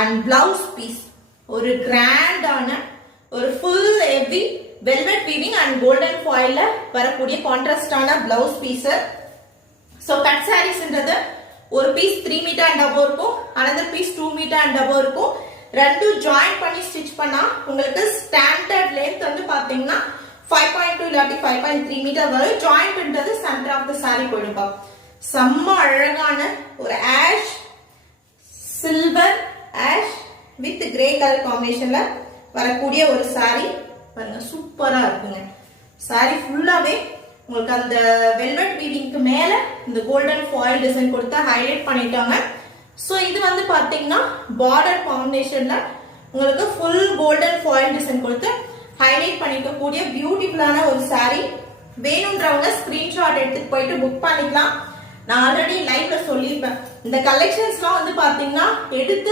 And blouse piece ஒரு கிராண்டான ஒரு full heavy velvet weaving and golden ஃபாயில்ல வரக்கூடிய கான்ட்ராஸ்டான பிளவுஸ் பீஸ். ஸோ கட் சாரீஸ்ன்றது ஒரு பீஸ் 3 மீட்டர் அண்ட் அபோவ் இருக்கும், another piece 2 metre and above இருக்கும். ரெண்டும் ஜாயின் பண்ணி ஸ்டிச் பண்ணா உங்களுக்கு ஸ்டாண்டர்ட் லென்த் வந்து பாத்தீங்கன்னா 5.2 இல்லாட்டி 5.3 மீட்டர் வரும். ஜாயின் பண்றது சென்டர் ஆஃப் த சாரி போயிடுப்பா. செம்ம அழகான ஒரு ash silver ash with grey colour காம்பினேஷன்ல வரக்கூடிய ஒரு சாரி பாருங்க, சூப்பரா இருக்குங்க. சாரி ஃபுல்லாவே உங்களுக்கு அந்த வெல்வெட் வீவிங்க்கு மேல இந்த கோல்டன் ஃபாயில் டிசைன் கொடுத்து ஹைலைட் பண்ணிட்டாங்க. சோ இது வந்து பாத்தீங்கன்னா பார்டர் காம்பினேஷன்ல உங்களுக்கு ஃபுல் கோல்டன் ஃபாயில் டிசைன் கொடுத்து ஹைலைட் பண்ணிக்கக்கூடிய பியூட்டிஃபுல்லான ஒரு சாரி. வேணும்ன்றவங்க ஸ்கிரீன்ஷாட் எடுத்துட்டு போயிட்டு புக் பண்ணிக்கலாம். நான் ஆல்ரெடி லைவ்ல சொல்லியிருப்பேன், இந்த கலெக்ஷன்ஸ்லாம் வந்து பாத்தீங்கன்னா எடுத்து